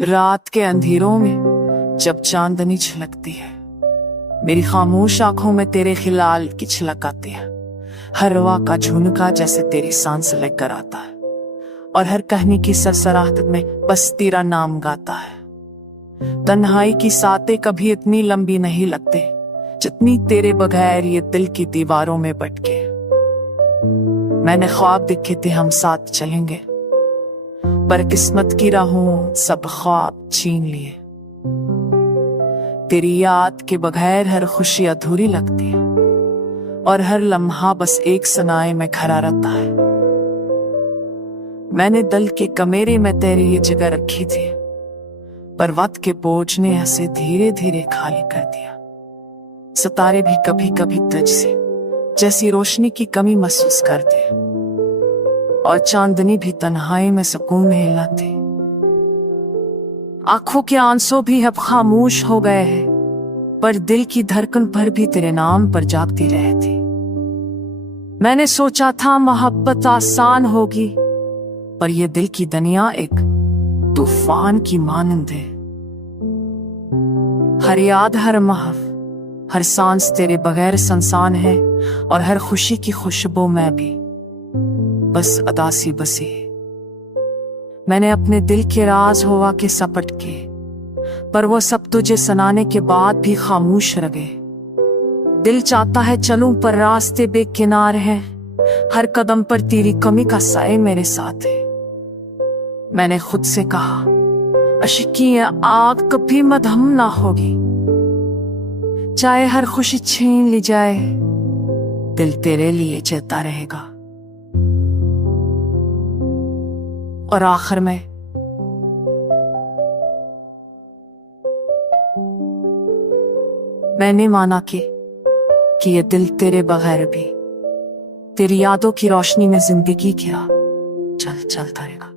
रात के अंधेरों में जब चांदनी छलकती है, मेरी खामोश आंखों में तेरे खिलाल की छलक आती है। हर हवा का झुनका जैसे तेरी सांस लेकर आता है, और हर कहनी की सरसराहट में बस तेरा नाम गाता है। तन्हाई की सातें कभी इतनी लंबी नहीं लगते जितनी तेरे बगैर ये दिल की दीवारों में बटके। मैंने ख्वाब देखे थे हम साथ चलेंगे, पर किस्मत की राहों सब ख्वाब छीन लिए। तेरी याद के बगैर हर खुशी अधूरी लगती है, और हर लम्हा बस एक सनाए में खड़ा रहता है। मैंने दिल के कमरे में तेरी ये जगह रखी थी, पर वक्त के बोझ ने ऐसे धीरे धीरे खाली कर दिया। सितारे भी कभी कभी तुझसे जैसी रोशनी की कमी महसूस करते, और चांदनी भी तन्हाई में सुकून नहीं लाती। आंखों के आंसू भी अब खामोश हो गए हैं, पर दिल की धड़कन पर भी तेरे नाम पर जागती रहती। मैंने सोचा था मोहब्बत आसान होगी, पर ये दिल की दुनिया एक तूफान की मानंद है। हर याद, हर महफ, हर सांस तेरे बगैर सुनसान है, और हर खुशी की खुशबू में भी बस अदासी बसी। मैंने अपने दिल के राज हवा के सपट के, पर वो सब तुझे सुनाने के बाद भी खामोश रह गए। दिल चाहता है चलूं, पर रास्ते बेकिनार हैं। हर कदम पर तेरी कमी का साए मेरे साथ है। मैंने खुद से कहा, अशिकी ये आग कभी मदहम ना होगी, चाहे हर खुशी छीन ली जाए, दिल तेरे लिए चलता रहेगा। और आखिर में मैंने माना कि ये दिल तेरे बगैर भी तेरी यादों की रोशनी में जिंदगी क्या चलता रहेगा।